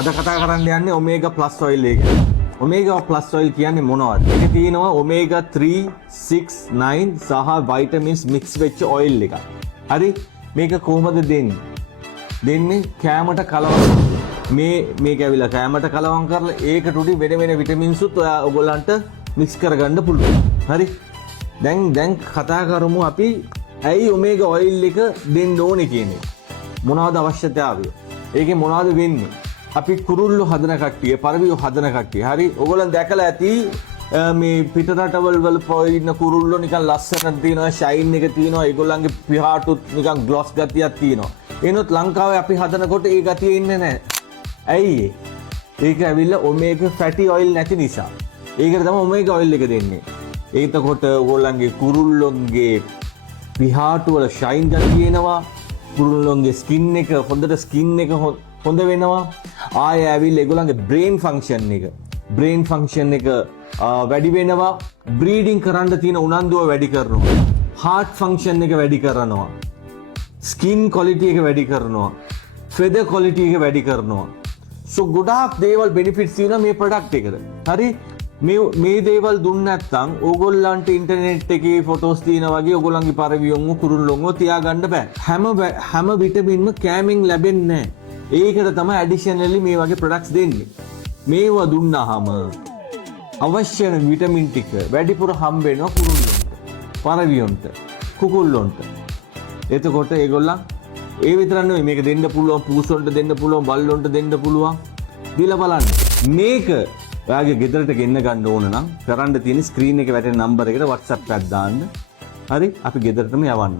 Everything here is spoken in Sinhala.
අද කතා කරන්න යන්නේ ඔමේගා ප්ලස් ඔයිල් එක. ඔමේගා ප්ලස් ඔයිල් කියන්නේ මොනවද? ඒකේ තියෙනවා ඔමේගා 3, 6, 9 සහ වයිටමින්ස් මික්ස් වෙච්ච ඔයිල් එකක්. හරි? මේක කොහොමද දෙන්නේ? දෙන්නේ කෑමට කලවම්. මේක ඇවිල්ලා කෑමට කලවම් කරලා ඒකට උඩින් වෙන වෙන විටමින්ස් උත් ඔයගොල්ලන්ට මික්ස් කරගන්න පුළුවන්. හරි? දැන් කතා කරමු අපි ඇයි ඔමේගා ඔයිල් එක දෙන්න ඕනේ කියන එක. මොනවද අවශ්‍යතාවය? ඒකේ මොනවද වෙන්නේ? අපි කුරුල්ලෝ හදන කට්ටිය, පරවියෝ හදන කට්ටිය. හරි? ඔයගොල්ලන් දැකලා ඇති මේ පිටරටවල වල පොයින්න කුරුල්ලෝ නිකන් ලස්සනට තියෙනවා, ෂයින් එක තියෙනවා, ඒගොල්ලන්ගේ පිහාටුත් නිකන් ග්ලොස් ගතියක් තියෙනවා. එනොත් ලංකාවේ අපි හදනකොට ඒ ගතිය ඉන්නේ නැහැ. ඇයි ඒක ඇවිල්ලා ඔමේගා ෆැටි ඔයිල් නැති නිසා. ඒකට තමයි ඔමේගා ඔයිල් එක දෙන්නේ. එතකොට ඔයගොල්ලන්ගේ කුරුල්ලොන්ගේ පිහාටු වල ෂයින් ගතිය එනවා. කුරුල්ලොන්ගේ ස්කින් එක හොඳට ස්කින් එක හොඳ වෙනවා. ආය ඇවිල්ලා ඒගොල්ලන්ගේ බ්‍රේන් ෆන්ක්ෂන් එක වැඩි වෙනවා. බ්‍රීඩින් කරන්න තියෙන උනන්දුව වැඩි කරනවා. හાર્ට් ෆන්ක්ෂන් එක වැඩි කරනවා. ස්කින් ක්වොලිටි එක වැඩි කරනවා. ෆෙදර් ක්වොලිටි එක වැඩි කරනවා. සෝ ගොඩාක් දේවල් බෙනිෆිට්ස් තියෙනවා මේ ප්‍රොඩක්ට් එකට. හරි? මේ දේවල් දුන්න නැත්නම් ඕගොල්ලන්ට ඉන්ටර්නෙට් එකේ ෆොටෝස් තියෙනා වගේ ඕගොල්ලන්ගේ පරවියොන්ව කුරුල්ලොන්ව තියාගන්න බෑ. හැම විටමින්ම කෑමෙන් ලැබෙන්නේ නැහැ. ඒකට තමයි ඇඩිෂනලි මේ වගේ ප්‍රොඩක්ට්ස් දෙන්නේ. මේවා දුන්නාම අවශ්‍ය වෙන විටමින් ටික වැඩිපුර හම්බ වෙනවා කුරුල්ලොන්ට, පරවියොන්ට, කුකුල්ලොන්ට. එතකොට ඒගොල්ලන් ඒ විතරක් නෙවෙයි මේක දෙන්න පුළුවන්, පූසොන්ට දෙන්න පුළුවන්, බල්ලොන්ට දෙන්න පුළුවන්. දීලා බලන්න. මේක ඔයාගේ ගෙදරට ගෙන්න ගන්න ඕන නම් කරන්න තියෙන ස්ක්‍රීන් එකේ වැටෙන නම්බර් එකට WhatsApp එකක් දාන්න. හරි? අපි ගෙදරටම යවන්න.